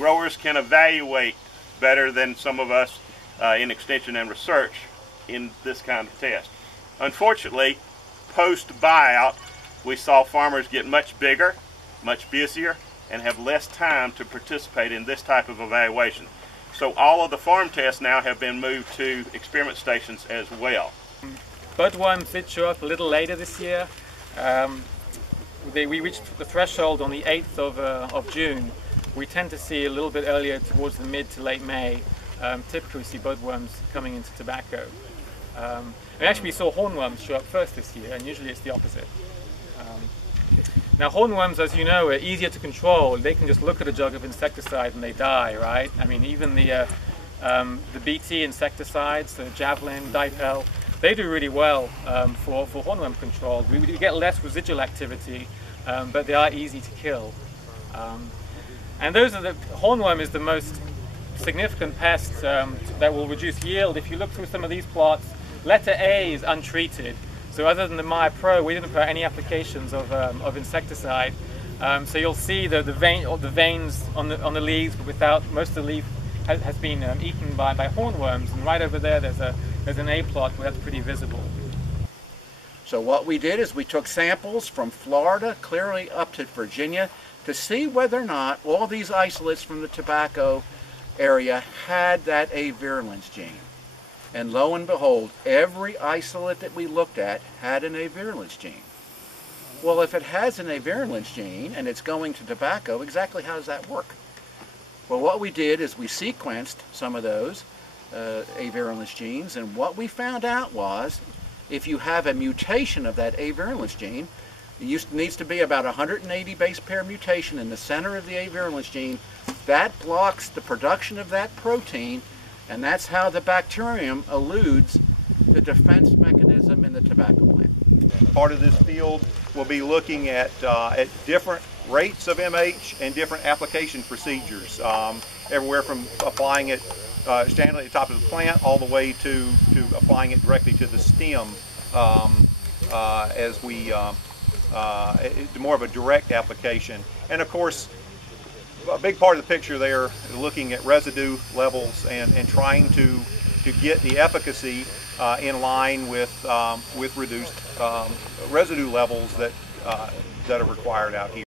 growers can evaluate better than some of us in extension and research in this kind of test. Unfortunately, post-buyout, we saw farmers get much bigger, much busier, and have less time to participate in this type of evaluation. So all of the farm tests now have been moved to experiment stations as well. Budworms did show up a little later this year. We reached the threshold on the 8th of June. We tend to see a little bit earlier towards the mid to late May. Typically we see budworms coming into tobacco. And actually we saw hornworms show up first this year, and usually it's the opposite. Now hornworms, as you know, are easier to control. They can just look at a jug of insecticide and they die, right? I mean, even the BT insecticides, the Javelin, Dipel, they do really well for hornworm control. We get less residual activity, but they are easy to kill. And hornworm is the most significant pest that will reduce yield. If you look through some of these plots, letter A is untreated. So other than the Maya Pro, we didn't put any applications of insecticide. So you'll see the veins on the leaves, but without, most of the leaf has been eaten by hornworms. And right over there, there's an A plot where that's pretty visible. So what we did is we took samples from Florida clearly up to Virginia to see whether or not all these isolates from the tobacco area had that A virulence gene. And lo and behold, every isolate that we looked at had an A virulence gene. Well, if it has an A virulence gene and it's going to tobacco, exactly how does that work? Well, what we did is we sequenced some of those A virulence genes, and what we found out was if you have a mutation of that A virulence gene, it needs to be about 180 base pair mutation in the center of the A virulence gene. That blocks the production of that protein, and that's how the bacterium eludes the defense mechanism in the tobacco plant. Part of this field will be looking at different rates of MH and different application procedures, everywhere from applying it standing at the top of the plant all the way to applying it directly to the stem as we more of a direct application. And of course, a big part of the picture there is looking at residue levels and trying to get the efficacy in line with reduced residue levels that are required out here.